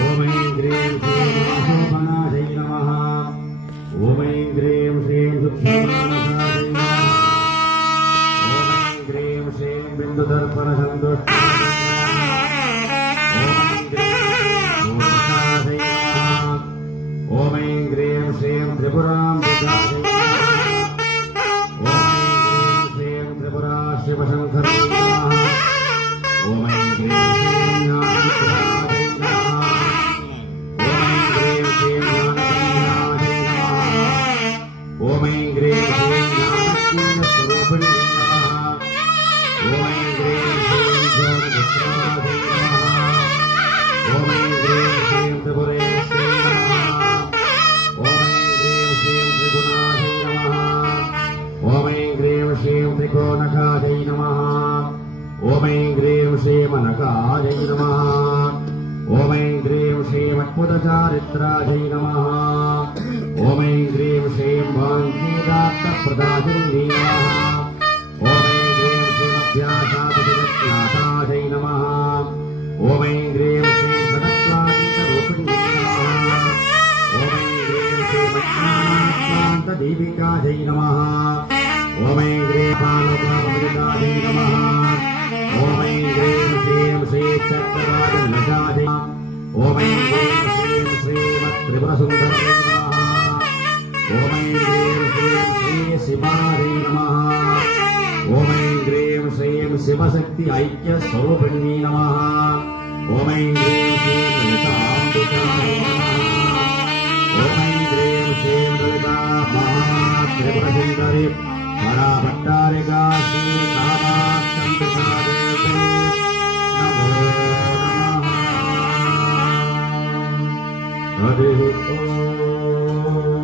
ओम ऐं ह्रीं श्रीं वासोपनाशै नमः। ओम ऐं ह्रीं श्रीं सुब्रह्मण्याय नमः। ओम ऐं ह्रीं श्रीं बिन्दुदर्पणसन्तुष्टाय नमः। ओम ऐं ह्रीं श्रीं त्रिपुराम्बिकायै नमः। ओम ऐं ह्रीं श्रीं त्रिपुरा शिवशङ्करै नमः। ओम ऐं ह्रीं श्रीं ज्ञानमुद्रायै नमः। ओम ऐं ह्रीं श्रीं ज्ञानकन्यायै नमः। ओम ऐं ह्रीं श्रीं ज्ञानज्ञानस्वरूपिण्यै नमः। ओम ऐं ह्रीं श्रीं ज्ञानपुत्रायै नमः। ओम ऐं ह्रीं श्रीं त्रिपुरेश्वरै नमः। ओम ऐं ह्रीं श्रीं त्रिगुणायै नमः। ओम ऐं ह्रीं श्रीं त्रिकोणकायै नमः। ओम ऐं ह्रीं श्रीं अनकायै नमः। ओम ऐं ह्रीं श्रीं अद्भुतचारित्रायै नमः। ओम ऐं ह्रीं श्रीं वाङ्कीदात्तप्रदायिन्यै नमः। ओम ऐं ह्रीं श्रीं अभ्यासादिजगज्ञातायै नमः। ओम ऐं ह्रीं श्रीं षडत्वातीतरूपिण्यै नमः। ओम ऐं ह्रीं श्रीं अज्ञानाक्रान्तदीपिकायै नमः। ओम ऐं ह्रीं पालकामृतायै नमः। ओम ऐं ह्रीं श्रीं श्रीचक्रराजनजायै नमः। ओम ऐं ह्रीं श्रीं श्रीमत्त्रिपुरसुन्दर्यै नमः। ओम ऐं ह्रीं श्रीं श्रीशिवायै नमः। ओम ऐं ह्रीं श्रीं शिवशक्ति ऐक्यस्वरूपिण्यै नमः। ओम ऐं ह्रीं श्रीं ललिताम्बिकायै नमः। ओम ऐं ह्रीं श्रीं ललिता महात्रिपुरसुन्दरी पराभट्टारिका श्रीकामाक्षम्बिकादेवी नमो नमः। हरिः ओम्।